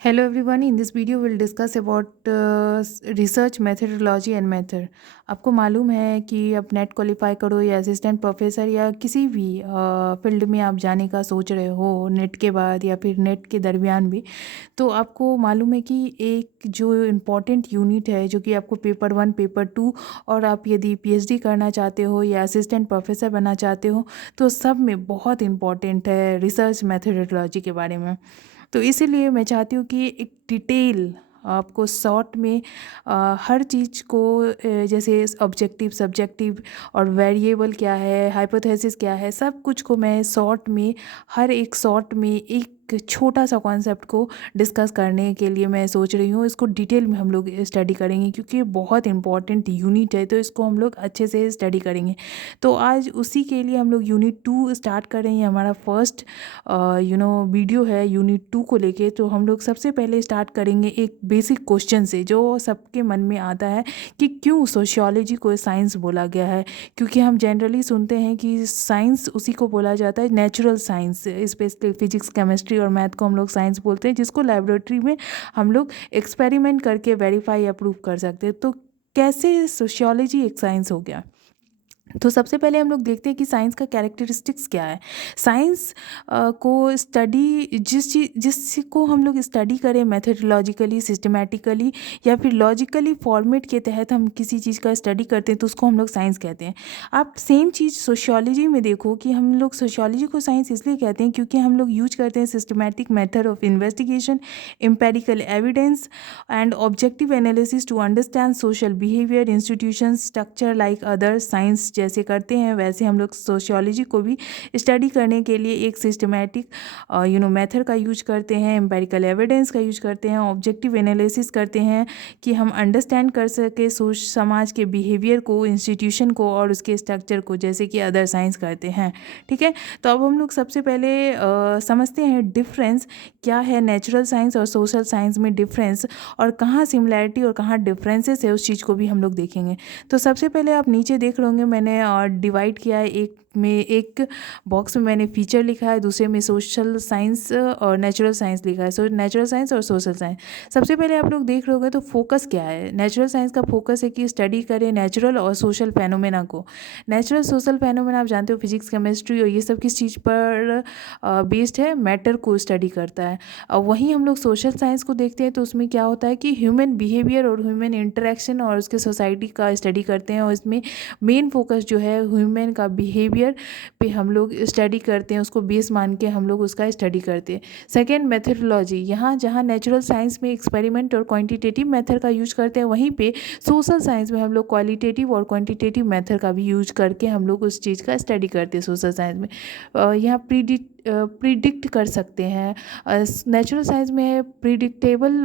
Hello everyone, in this video we'll discuss about research methodology and method। आपको मालूम है कि आप नेट क्वालिफाई करो या असिस्टेंट प्रोफेसर या किसी भी फील्ड में आप जाने का सोच रहे हो नेट के बाद या फिर नेट के दरमियान भी, तो आपको मालूम है कि एक जो इम्पॉर्टेंट यूनिट है जो कि आपको पेपर 1 पेपर 2 और आप यदि पीएचडी करना चाहते हो या असिस्टेंट प्रोफेसर बनना चाहते हो तो सब में बहुत इम्पॉर्टेंट है रिसर्च मेथडोलॉजी के बारे में। तो इसीलिए मैं चाहती हूँ कि एक डिटेल आपको शॉर्ट में हर चीज़ को जैसे ऑब्जेक्टिव सब्जेक्टिव और वेरिएबल क्या है, हाइपोथेसिस क्या है, सब कुछ को मैं शॉर्ट में हर एक शॉर्ट में एक छोटा सा कॉन्सेप्ट को डिस्कस करने के लिए मैं सोच रही हूँ। इसको डिटेल में हम लोग स्टडी करेंगे क्योंकि ये बहुत इंपॉर्टेंट यूनिट है, तो इसको हम लोग अच्छे से स्टडी करेंगे। तो आज उसी के लिए हम लोग यूनिट 2 स्टार्ट कर रहे हैं। हमारा फर्स्ट वीडियो है यूनिट 2 को लेके। तो हम लोग सबसे पहले स्टार्ट करेंगे एक बेसिक क्वेश्चन से जो सबके मन में आता है कि क्यों सोशियोलॉजी को साइंस बोला गया है। क्योंकि हम जनरली सुनते हैं कि साइंस उसी को बोला जाता है, natural science, specially physics chemistry और मैथ को हम लोग साइंस बोलते हैं, जिसको लेबोरेटरी में हम लोग एक्सपेरिमेंट करके वेरीफाई या प्रूव कर सकते हैं। तो कैसे सोशियोलॉजी एक साइंस हो गया। तो सबसे पहले हम लोग देखते हैं कि साइंस का कैरेक्टरिस्टिक्स क्या है। साइंस को स्टडी जिसको हम लोग स्टडी करें मेथडोलॉजिकली, सिस्टमैटिकली या फिर लॉजिकली फॉर्मेट के तहत हम किसी चीज़ का स्टडी करते हैं तो उसको हम लोग साइंस कहते हैं। आप सेम चीज़ सोशियोलॉजी में देखो कि हम लोग सोशियोलॉजी को साइंस इसलिए कहते हैं क्योंकि हम लोग यूज करते हैं systematic method of investigation, empirical evidence and objective analysis to understand social behaviour, institution structure like other science जैसे करते हैं वैसे हम लोग सोशियोलॉजी को भी स्टडी करने के लिए एक सिस्टमैटिक मेथड का यूज करते हैं, एम्पेरिकल एविडेंस का यूज करते हैं, ऑब्जेक्टिव एनालिसिस करते हैं कि हम अंडरस्टैंड कर सके समाज के बिहेवियर को, इंस्टीट्यूशन को और उसके स्ट्रक्चर को, जैसे कि अदर साइंस करते हैं। ठीक है, तो अब हम लोग सबसे पहले समझते हैं डिफरेंस क्या है नेचुरल साइंस और सोशल साइंस में डिफरेंस, और कहाँ सिमिलैरिटी और कहाँ डिफरेंसेस है उस चीज़ को भी हम लोग देखेंगे। तो सबसे पहले आप नीचे देख लोगे मैंने डिवाइड किया है, एक बॉक्स में मैंने फीचर लिखा है, दूसरे में सोशल साइंस और नेचुरल साइंस लिखा है। सो नेचुरल साइंस और सोशल साइंस सबसे पहले आप लोग देख लोगे तो फोकस क्या है। नेचुरल साइंस का फोकस है कि स्टडी करें नेचुरल और सोशल फेनोमेना को। नेचुरल सोशल फेनोमेना आप जानते हो फिजिक्स केमिस्ट्री और ये सब किस चीज़ पर बेस्ड है, मैटर को स्टडी करता है। और वहीं हम लोग सोशल साइंस को देखते हैं तो उसमें क्या होता है कि ह्यूमन बिहेवियर और ह्यूमन इंटरेक्शन और उसके सोसाइटी का स्टडी करते हैं, और इसमें मेन फोकस जो है ह्यूमन का बिहेवियर पे हम लोग स्टडी करते हैं, उसको बेस मान के हम लोग उसका स्टडी करते हैं। सेकेंड मेथडोलॉजी, यहाँ जहाँ नेचुरल साइंस में एक्सपेरिमेंट और क्वांटिटेटिव मेथड का यूज करते हैं वहीं पे सोशल साइंस में हम लोग क्वालिटेटिव और क्वांटिटेटिव मेथड का भी यूज करके हम लोग उस चीज़ का स्टडी करते हैं। सोशल साइंस में यहाँ प्रिडिक्ट कर सकते हैं। नेचुरल साइंस में प्रिडिक्टेबल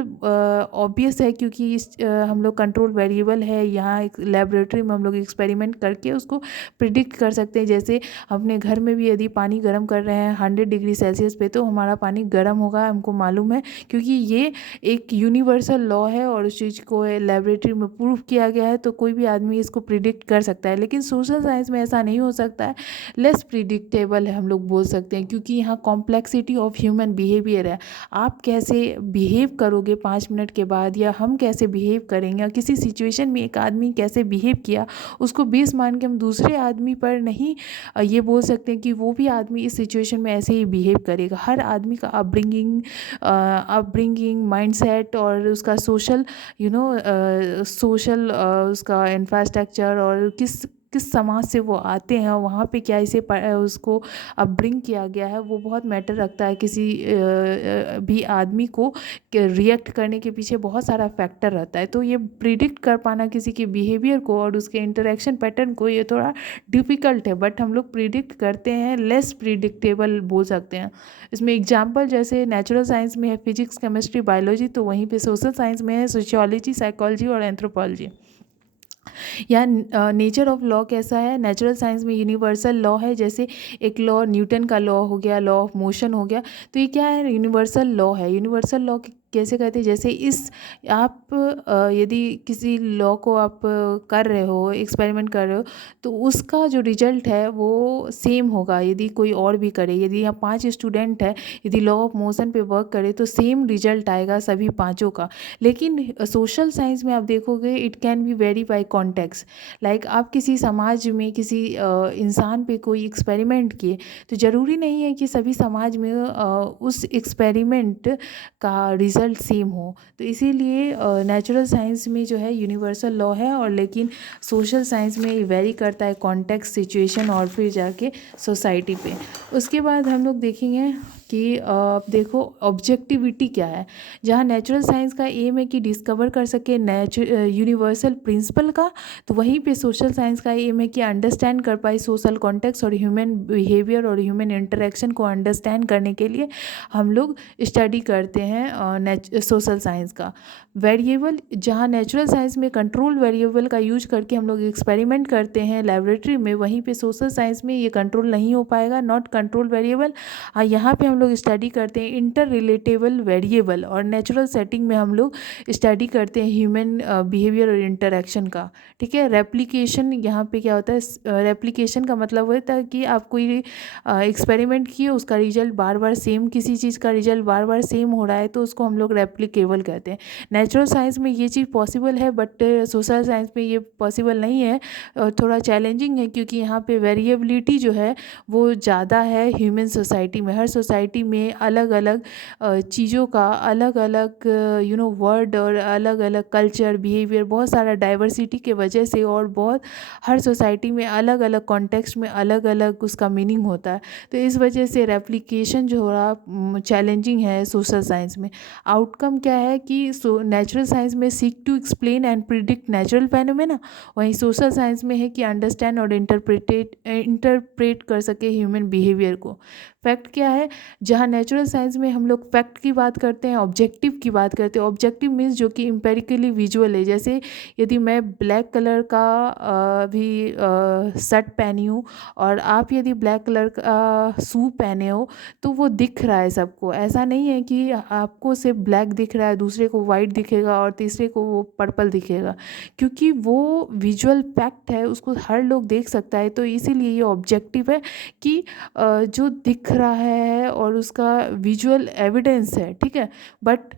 ऑब्वियस है क्योंकि हम लोग कंट्रोल वेरिएबल है, यहाँ एक लेबोरेटरी में हम लोग एक्सपेरिमेंट करके उसको प्रिडिक्ट कर सकते हैं। जैसे अपने घर में भी यदि पानी गर्म कर रहे हैं 100 डिग्री सेल्सियस पे तो हमारा पानी गर्म होगा, हमको मालूम है क्योंकि ये एक यूनिवर्सल लॉ है और उस चीज़ को लेबोरेटरी में प्रूव किया गया है, तो कोई भी आदमी इसको प्रिडिक्ट कर सकता है। लेकिन सोशल साइंस में ऐसा नहीं हो सकता है, लेस प्रिडिक्टेबल है हम लोग बोल सकते हैं, क्योंकि यहाँ कॉम्प्लेक्सिटी ऑफ ह्यूमन बिहेवियर है। आप कैसे बिहेव करोगे 5 मिनट के बाद, या हम कैसे बिहेव करेंगे, या किसी सिचुएशन में एक आदमी कैसे बिहेव किया उसको बेस मान के हम दूसरे आदमी पर नहीं ये बोल सकते हैं कि वो भी आदमी इस सिचुएशन में ऐसे ही बिहेव करेगा। हर आदमी का अपब्रिंगिंग माइंडसेट और उसका सोशल सोशल उसका इंफ्रास्ट्रक्चर और किस समाज से वो आते हैं, वहाँ पे क्या इसे उसको अपब्रिंग किया गया है, वो बहुत मैटर रखता है किसी भी आदमी को रिएक्ट करने के पीछे बहुत सारा फैक्टर रहता है। तो ये प्रिडिक्ट कर पाना किसी के बिहेवियर को और उसके इंटरेक्शन पैटर्न को, ये थोड़ा डिफ़िकल्ट है, बट हम लोग प्रिडिक्ट करते हैं, लेस प्रिडिक्टेबल बोल सकते हैं। इसमें एग्जांपल जैसे नेचुरल साइंस में है फिजिक्स केमिस्ट्री बायोलॉजी, तो वहीं पे सोशल साइंस में है सोशियोलॉजी, साइकोलॉजी और एंथ्रोपोलॉजी। या नेचर ऑफ लॉ कैसा है, नेचुरल साइंस में यूनिवर्सल लॉ है, जैसे एक लॉ न्यूटन का लॉ हो गया, लॉ ऑफ मोशन हो गया, तो ये क्या है यूनिवर्सल लॉ है। यूनिवर्सल लॉ कैसे करते हैं, जैसे इस आप यदि किसी लॉ को आप कर रहे हो, एक्सपेरिमेंट कर रहे हो, तो उसका जो रिजल्ट है वो सेम होगा यदि कोई और भी करे। यदि यहाँ 5 स्टूडेंट है, यदि लॉ ऑफ मोशन पे वर्क करे तो सेम रिजल्ट आएगा सभी पाँचों का। लेकिन सोशल साइंस में आप देखोगे it can be vary by context. Like आप किसी समाज में किसी इंसान पे कोई एक्सपेरिमेंट किए, तो ज़रूरी नहीं है कि सभी समाज में उस एक्सपेरिमेंट का रिज़ल्ट सेम हो। तो इसीलिए नेचुरल साइंस में जो है यूनिवर्सल लॉ है, और लेकिन सोशल साइंस में ये वेरी करता है कॉन्टेक्स्ट, सिचुएशन और फिर जाके सोसाइटी पे। उसके बाद हम लोग देखेंगे कि देखो ऑब्जेक्टिविटी क्या है। जहाँ नेचुरल साइंस का एम है कि डिस्कवर कर सके यूनिवर्सल प्रिंसिपल का, तो वहीं पे सोशल साइंस का एम है कि अंडरस्टैंड कर पाए सोशल कॉन्टेक्स्ट और ह्यूमन बिहेवियर और ह्यूमन इंटरेक्शन को अंडरस्टैंड करने के लिए हम लोग स्टडी करते हैं सोशल साइंस का। वेरिएबल, जहाँ नेचुरल साइंस में कंट्रोल वेरिएबल का यूज करके हम लोग एक्सपेरिमेंट करते हैं लेबोरेटरी में, वहीं पे सोशल साइंस में ये कंट्रोल नहीं हो पाएगा, नॉट कंट्रोल वेरिएबल। यहाँ पे हम लोग स्टडी करते हैं इंटर रिलेटेबल वेरिएबल, और नेचुरल सेटिंग में हम लोग स्टडी करते हैं ह्यूमन बिहेवियर और इंटरेक्शन का। ठीक है। रेप्लिकेशन, यहाँ पे क्या होता है, रेप्लिकेशन का मतलब होता है कि आप कोई एक्सपेरिमेंट किए, उसका रिजल्ट बार बार सेम, किसी चीज़ का रिजल्ट बार बार सेम हो रहा है, तो उसको हम लोग रेप्लिकेबल कहते हैं। नेचुरल साइंस में ये चीज़ पॉसिबल है, बट सोशल साइंस में ये पॉसिबल नहीं है, थोड़ा चैलेंजिंग है, क्योंकि यहाँ पे वेरिएबिलिटी जो है वो ज़्यादा है ह्यूमन सोसाइटी में। हर सोसाइटी में अलग अलग चीज़ों का अलग अलग वर्ड और अलग अलग कल्चर, बिहेवियर, बहुत सारा डाइवर्सिटी के वजह से, और बहुत हर सोसाइटी में अलग अलग कॉन्टेक्स्ट में अलग अलग उसका मीनिंग होता है। तो इस वजह से रेप्लिकेशन जो हो रहा चैलेंजिंग है सोशल साइंस में। आउटकम क्या है कि नेचुरल साइंस में seek to explain and predict natural phenomena, वहीं सोशल साइंस में है कि अंडरस्टैंड और इंटरप्रेट कर सके ह्यूमन बिहेवियर को। फैक्ट क्या है, जहाँ नेचुरल साइंस में हम लोग फैक्ट की बात करते हैं, ऑब्जेक्टिव की बात करते हैं। ऑब्जेक्टिव मीन्स जो कि एम्पेरिकली विजुअल है। जैसे यदि मैं ब्लैक कलर का भी शर्ट पहनी हूँ, और आप यदि ब्लैक कलर का शू पहने हो, तो वो दिख रहा है सबको। ऐसा नहीं है कि आपको सिर्फ ब्लैक दिख रहा है, दूसरे को वाइट दिखेगा और तीसरे को वो पर्पल दिखेगा, क्योंकि वो विजुअल फैक्ट है, उसको हर लोग देख सकता है। तो इसीलिए ये ऑब्जेक्टिव है कि जो दिख रहा है और उसका विजुअल एविडेंस है। ठीक है। बट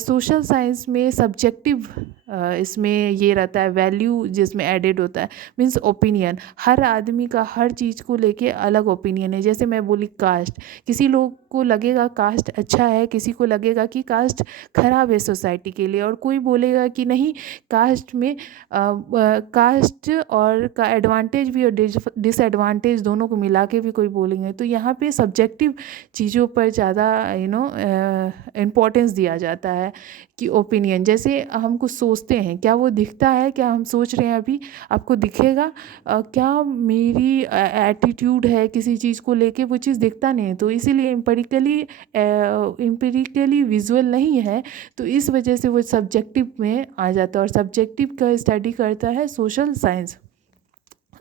सोशल साइंस में सब्जेक्टिव इसमें ये रहता है, वैल्यू जिसमें एडेड होता है, मीन्स ओपिनियन। हर आदमी का हर चीज़ को लेके अलग ओपिनियन है। जैसे मैं बोली कास्ट, किसी लोग को लगेगा कास्ट अच्छा है, किसी को लगेगा कि कास्ट खराब है सोसाइटी के लिए, और कोई बोलेगा कि नहीं, कास्ट में कास्ट और का एडवांटेज भी और डिसएडवांटेज दोनों को मिला के भी कोई बोलेंगे। तो यहाँ पे सब्जेक्टिव चीज़ों पर ज़्यादा इम्पोर्टेंस दिया जाता है कि ओपिनियन। जैसे हम कुछ सोचते हैं, क्या वो दिखता है, क्या हम सोच रहे हैं अभी आपको दिखेगा? क्या मेरी एटीट्यूड है किसी चीज़ को लेके, वो चीज़ दिखता नहीं है। तो इसीलिए एम्पिरिकली विजुअल नहीं है, तो इस वजह से वो सब्जेक्टिव में आ जाता है, और सब्जेक्टिव का स्टडी करता है सोशल साइंस।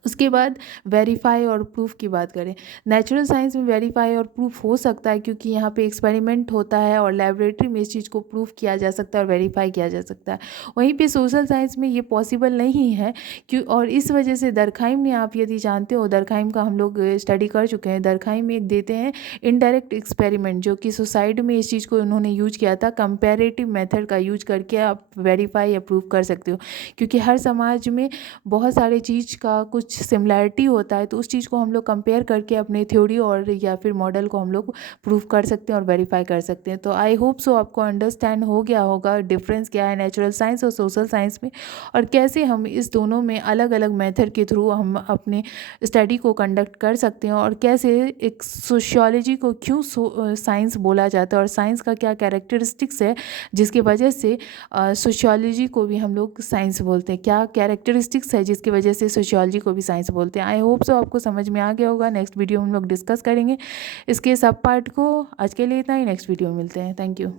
उसके बाद वेरीफाई और प्रूफ की बात करें। नेचुरल साइंस में वेरीफाई और प्रूफ हो सकता है, क्योंकि यहाँ पे एक्सपेरिमेंट होता है और लेबोरेटरी में इस चीज़ को प्रूफ किया जा सकता है और वेरीफाई किया जा सकता है। वहीं पे सोशल साइंस में ये पॉसिबल नहीं है, क्यों, और इस वजह से दरखाइम ने, आप यदि जानते हो, दरखाइम का हम लोग स्टडी कर चुके हैं। दरखाइम में एक देते हैं इनडायरेक्ट एक्सपेरिमेंट, जो कि सोसाइड में इस चीज़ को उन्होंने यूज किया था। कंपेरेटिव मेथड का यूज करके आप वेरीफाई या प्रूफ कर सकते हो, क्योंकि हर समाज में बहुत सारे चीज़ का कुछ सिमिलैरिटी होता है, तो उस चीज़ को हम लोग कंपेयर करके अपने थ्योरी और या फिर मॉडल को हम लोग प्रूफ कर सकते हैं और वेरीफाई कर सकते हैं। तो आई होप सो आपको अंडरस्टैंड हो गया होगा डिफरेंस क्या है नेचुरल साइंस और सोशल साइंस में, और कैसे हम इस दोनों में अलग अलग मेथड के थ्रू हम अपने स्टडी को कंडक्ट कर सकते हैं, और कैसे एक सोशियोलॉजी को क्यों साइंस बोला जाता है, और साइंस का क्या कैरेक्टरिस्टिक्स है जिसकी वजह से सोशियोलॉजी को भी हम लोग साइंस बोलते हैं, क्या कैरेक्टरिस्टिक्स है जिसकी वजह से सोशियोलॉजी को भी साइंस बोलते हैं। आई होप सो आपको समझ में आ गया होगा। नेक्स्ट वीडियो हम लोग डिस्कस करेंगे इसके सब पार्ट को। आज के लिए इतना ही, नेक्स्ट वीडियो में मिलते हैं। Thank you.